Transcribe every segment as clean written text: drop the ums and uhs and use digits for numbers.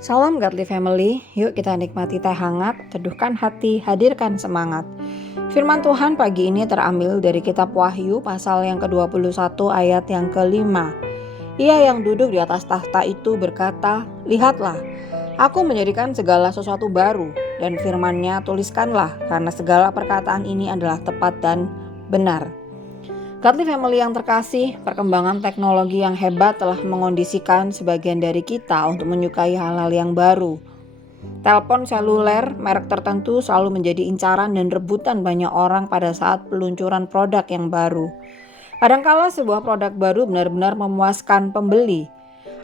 Salam Godly Family, yuk kita nikmati teh hangat, teduhkan hati, hadirkan semangat. Firman Tuhan pagi ini terambil dari kitab Wahyu pasal yang ke-21 ayat yang ke-5. Ia yang duduk di atas tahta itu berkata, "Lihatlah, aku menjadikan segala sesuatu baru, dan firman-Nya tuliskanlah, karena segala perkataan ini adalah tepat dan benar." Godly Family yang terkasih, perkembangan teknologi yang hebat telah mengondisikan sebagian dari kita untuk menyukai hal-hal yang baru. Telepon seluler merek tertentu selalu menjadi incaran dan rebutan banyak orang pada saat peluncuran produk yang baru. Kadangkala sebuah produk baru benar-benar memuaskan pembeli.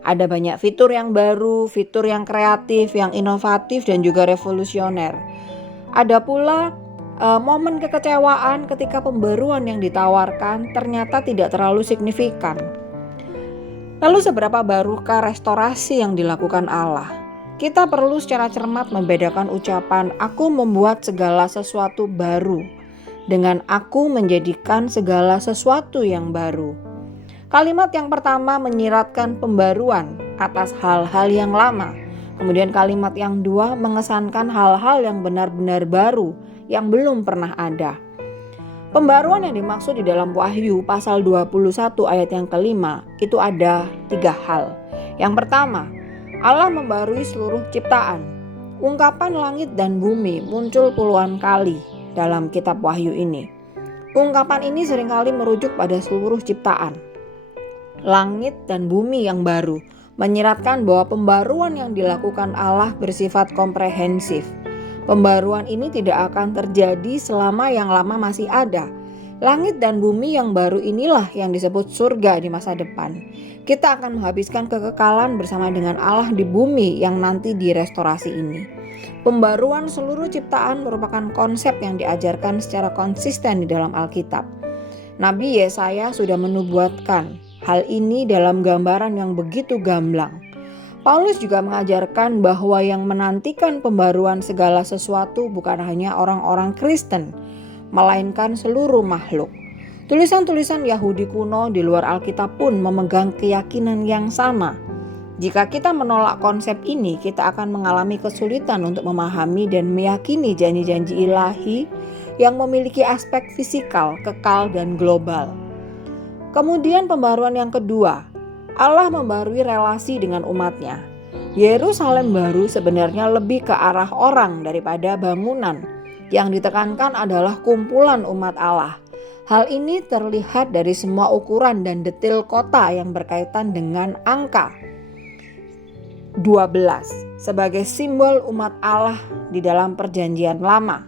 Ada banyak fitur yang baru, fitur yang kreatif, yang inovatif dan juga revolusioner. Ada pula momen kekecewaan ketika pembaruan yang ditawarkan ternyata tidak terlalu signifikan. Lalu seberapa barukah restorasi yang dilakukan Allah? Kita perlu secara cermat membedakan ucapan "aku membuat segala sesuatu baru" dengan "aku menjadikan segala sesuatu yang baru". Kalimat yang pertama menyiratkan pembaruan atas hal-hal yang lama. Kemudian kalimat yang kedua mengesankan hal-hal yang benar-benar baru yang belum pernah ada. Pembaruan yang dimaksud di dalam Wahyu pasal 21 ayat yang ke-5 itu ada 3 hal. Yang pertama, Allah membarui seluruh ciptaan. Ungkapan langit dan bumi muncul puluhan kali dalam kitab Wahyu ini. Ungkapan ini seringkali merujuk pada seluruh ciptaan. Langit dan bumi yang baru menyiratkan bahwa pembaruan yang dilakukan Allah bersifat komprehensif. Pembaruan ini tidak akan terjadi selama yang lama masih ada. Langit dan bumi yang baru inilah yang disebut surga di masa depan. Kita akan menghabiskan kekekalan bersama dengan Allah di bumi yang nanti direstorasi ini. Pembaruan seluruh ciptaan merupakan konsep yang diajarkan secara konsisten di dalam Alkitab. Nabi Yesaya sudah menubuatkan hal ini dalam gambaran yang begitu gamblang. Paulus juga mengajarkan bahwa yang menantikan pembaruan segala sesuatu bukan hanya orang-orang Kristen, melainkan seluruh makhluk. Tulisan-tulisan Yahudi kuno di luar Alkitab pun memegang keyakinan yang sama. Jika kita menolak konsep ini, kita akan mengalami kesulitan untuk memahami dan meyakini janji-janji ilahi yang memiliki aspek fisikal, kekal, dan global. Kemudian pembaruan yang kedua, Allah membarui relasi dengan umatnya. Yerusalem baru sebenarnya lebih ke arah orang daripada bangunan. Yang ditekankan adalah kumpulan umat Allah. Hal ini terlihat dari semua ukuran dan detail kota yang berkaitan dengan angka 12 sebagai simbol umat Allah di dalam perjanjian lama,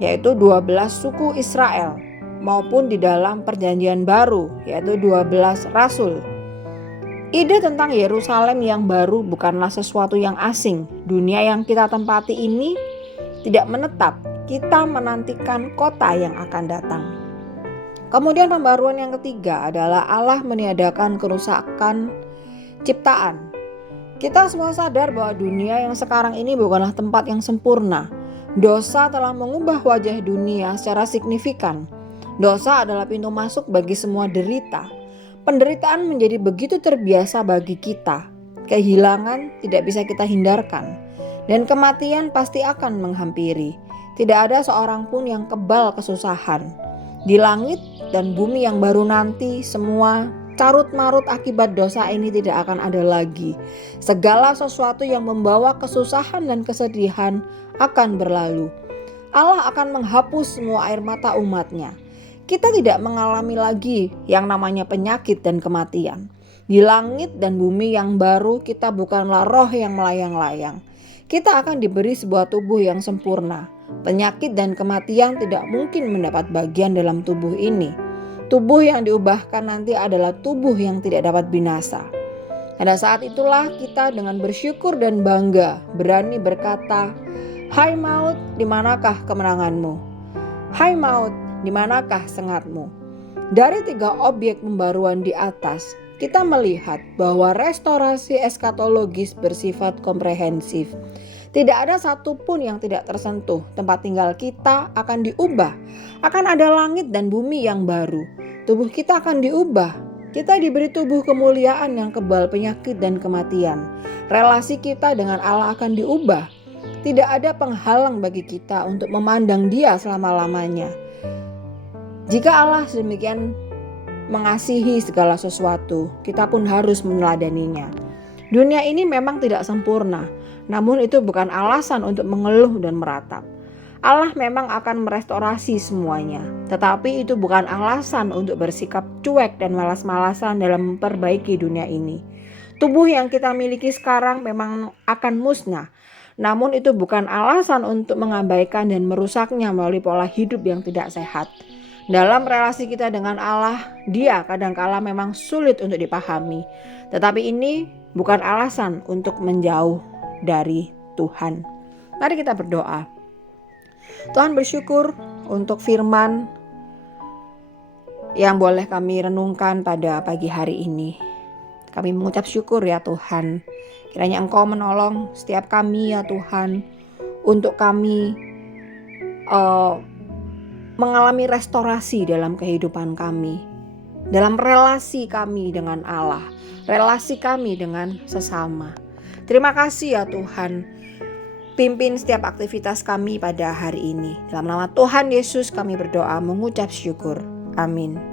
yaitu 12 suku Israel, maupun di dalam perjanjian baru, yaitu 12 rasul. Ide tentang Yerusalem yang baru bukanlah sesuatu yang asing. Dunia yang kita tempati ini tidak menetap. Kita menantikan kota yang akan datang. Kemudian pembaruan yang ketiga adalah Allah meniadakan kerusakan ciptaan. Kita semua sadar bahwa dunia yang sekarang ini bukanlah tempat yang sempurna. Dosa telah mengubah wajah dunia secara signifikan. Dosa adalah pintu masuk bagi semua derita. Penderitaan menjadi begitu terbiasa bagi kita. Kehilangan tidak bisa kita hindarkan. Dan kematian pasti akan menghampiri. Tidak ada seorang pun yang kebal kesusahan. Di langit dan bumi yang baru nanti, semua carut marut akibat dosa ini tidak akan ada lagi. Segala sesuatu yang membawa kesusahan dan kesedihan akan berlalu. Allah akan menghapus semua air mata umatnya. Kita tidak mengalami lagi yang namanya penyakit dan kematian. Di langit dan bumi yang baru kita bukanlah roh yang melayang-layang. Kita akan diberi sebuah tubuh yang sempurna. Penyakit dan kematian tidak mungkin mendapat bagian dalam tubuh ini. Tubuh yang diubahkan nanti adalah tubuh yang tidak dapat binasa. Pada saat itulah kita dengan bersyukur dan bangga berani berkata, "Hai maut, di manakah kemenanganmu? Hai maut, di manakah sengatmu?" Dari 3 objek pembaruan di atas, kita melihat bahwa restorasi eskatologis bersifat komprehensif. Tidak ada satupun yang tidak tersentuh. Tempat tinggal kita akan diubah. Akan ada langit dan bumi yang baru. Tubuh kita akan diubah. Kita diberi tubuh kemuliaan yang kebal penyakit dan kematian. Relasi kita dengan Allah akan diubah. Tidak ada penghalang bagi kita untuk memandang Dia selama-lamanya. Jika Allah sedemikian mengasihi segala sesuatu, kita pun harus meneladaninya. Dunia ini memang tidak sempurna, namun itu bukan alasan untuk mengeluh dan meratap. Allah memang akan merestorasi semuanya, tetapi itu bukan alasan untuk bersikap cuek dan malas-malasan dalam memperbaiki dunia ini. Tubuh yang kita miliki sekarang memang akan musnah, namun itu bukan alasan untuk mengabaikan dan merusaknya melalui pola hidup yang tidak sehat. Dalam relasi kita dengan Allah, Dia kadangkala memang sulit untuk dipahami. Tetapi ini bukan alasan untuk menjauh dari Tuhan. Mari kita berdoa. Tuhan, bersyukur untuk firman yang boleh kami renungkan pada pagi hari ini. Kami mengucap syukur ya Tuhan. Kiranya Engkau menolong setiap kami ya Tuhan, untuk kami mengalami restorasi dalam kehidupan kami, dalam relasi kami dengan Allah, relasi kami dengan sesama. Terima kasih ya Tuhan, pimpin setiap aktivitas kami pada hari ini. Dalam nama Tuhan Yesus kami berdoa mengucap syukur. Amin.